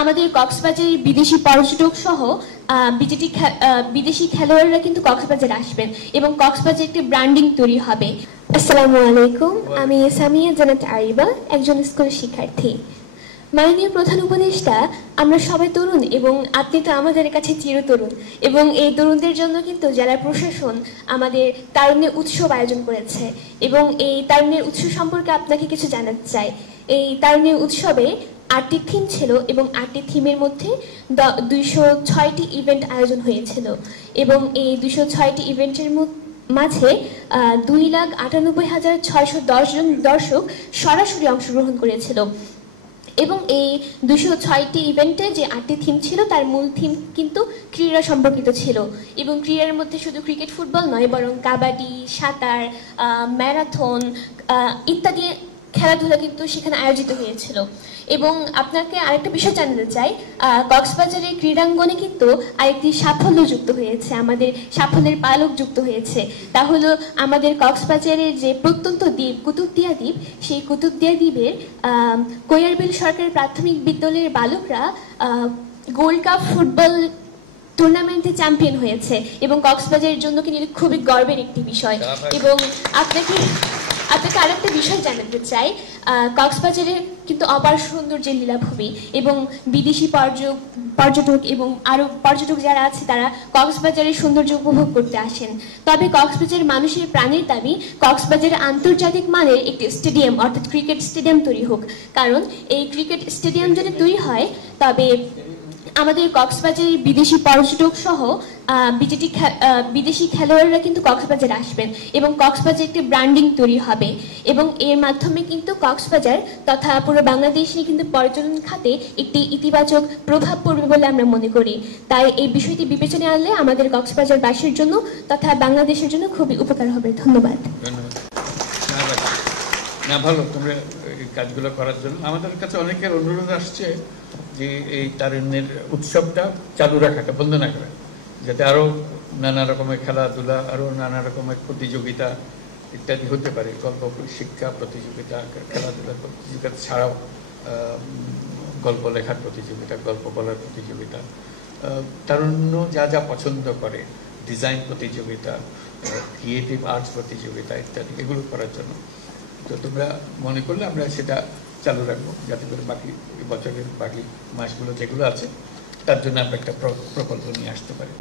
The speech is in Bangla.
আমাদের কক্সবাজারের বিদেশি পর্যটক সহ বিদেশি খেলোয়াড়রা কিন্তু কক্সবাজারে আসবেন এবং কক্সবাজারে একটি ব্র্যান্ডিং তৈরি হবে। আসসালামু আলাইকুম, আমি সামিয়া জান্নাত আরিবা, একজন স্কুল শিক্ষার্থী। মাননীয় প্রধান উপদেষ্টা, আমরা সবাই তরুণ এবং আপনি তো আমাদের কাছে চিরতরুণ, এবং এই তরুণদের জন্য কিন্তু জেলা প্রশাসন আমাদের তারুণ্যের উৎসব আয়োজন করেছে এবং এই তারুণ্যের উৎসব সম্পর্কে আপনাকে কিছু জানাতে চাই। এই তারুণ্যের উৎসবে 8টি থিম ছিল এবং 8টি থিমের মধ্যে 206টি ইভেন্ট আয়োজন হয়েছিল এবং এই 206টি ইভেন্টের মাঝে 2,98,610 জন দর্শক সরাসরি অংশগ্রহণ করেছিল এবং এই 206টি ইভেন্টে যে 8টি থিম ছিল তার মূল থিম কিন্তু ক্রীড়া সম্পর্কিত ছিল এবং ক্রীড়ার মধ্যে শুধু ক্রিকেট ফুটবল নয়, বরং কাবাডি, সাঁতার, ম্যারাথন ইত্যাদি খেলাধুলা কিন্তু সেখানে আয়োজিত হয়েছিল। এবং আপনাকে আরেকটা বিষয় জানাতে চাই, কক্সবাজারের ক্রীড়াঙ্গনে কিন্তু আরেকটি সাফল্য যুক্ত হয়েছে, আমাদের সাফল্যের পালক যুক্ত হয়েছে। তা হলো আমাদের কক্সবাজারের যে প্রত্যন্ত দ্বীপ কুতুবদিয়া দ্বীপ, সেই কুতুবদিয়া দ্বীপের কৈয়ারবিল সরকারি প্রাথমিক বিদ্যালয়ের বালকরা গোল্ড কাপ ফুটবল টুর্নামেন্টে চ্যাম্পিয়ন হয়েছে এবং কক্সবাজারের জন্য কিন্তু খুবই গর্বের একটি বিষয়। এবং আপনাকে আরেকটা বিষয় জানাতে চাই, কক্সবাজারের কিন্তু অপার সৌন্দর্যের লীলাভূমি এবং বিদেশি পর্যটক এবং আরও পর্যটক যারা আছে তারা কক্সবাজারের সৌন্দর্য উপভোগ করতে আসেন। তবে কক্সবাজারের মানুষের প্রাণের দাবি কক্সবাজারে আন্তর্জাতিক মানের একটি স্টেডিয়াম অর্থাৎ ক্রিকেট স্টেডিয়াম তৈরি হোক, কারণ এই ক্রিকেট স্টেডিয়াম যদি তৈরি হয় তবে আমাদের কক্সবাজারের বিদেশি পর্যটক সহ বিদেশি খেলোয়াড়রা কিন্তু কক্সবাজারে আসবেন এবং কক্সবাজার একটি ব্র্যান্ডিং তৈরি হবে এবং এর মাধ্যমে কিন্তু কক্সবাজার তথা পুরো বাংলাদেশে কিন্তু পর্যটন খাতে একটি ইতিবাচক প্রভাব পড়বে বলে আমরা মনে করি। তাই এই বিষয়টি বিবেচনায় আনলে আমাদের কক্সবাজারবাসীর জন্য তথা বাংলাদেশের জন্য খুবই উপকার হবে। ধন্যবাদ। না, ভালো তোমরা এই কাজগুলো করার জন্য। আমাদের কাছে অনেকের অনুরোধ আসছে যে এই তারুণ্যের উৎসবটা চালু রাখাটা, বন্ধ না করা, যাতে আরও নানা রকমের খেলাধুলা, আরও নানা রকমের প্রতিযোগিতা ইত্যাদি হতে পারে। গল্প শিক্ষা প্রতিযোগিতা, খেলাধুলার প্রতিযোগিতা ছাড়াও গল্প লেখার প্রতিযোগিতা, গল্প বলার প্রতিযোগিতা, তারুণ্য যা যা পছন্দ করে, ডিজাইন প্রতিযোগিতা, ক্রিয়েটিভ আর্টস প্রতিযোগিতা ইত্যাদি, এগুলো করার জন্য। তো তোমরা মনে করলে আমরা সেটা চালু রাখবো, যাতে করে বাকি বছরের বাকি মাসগুলো যেগুলো আছে তার জন্য আমরা একটা প্রকল্প নিয়ে আসতে পারি।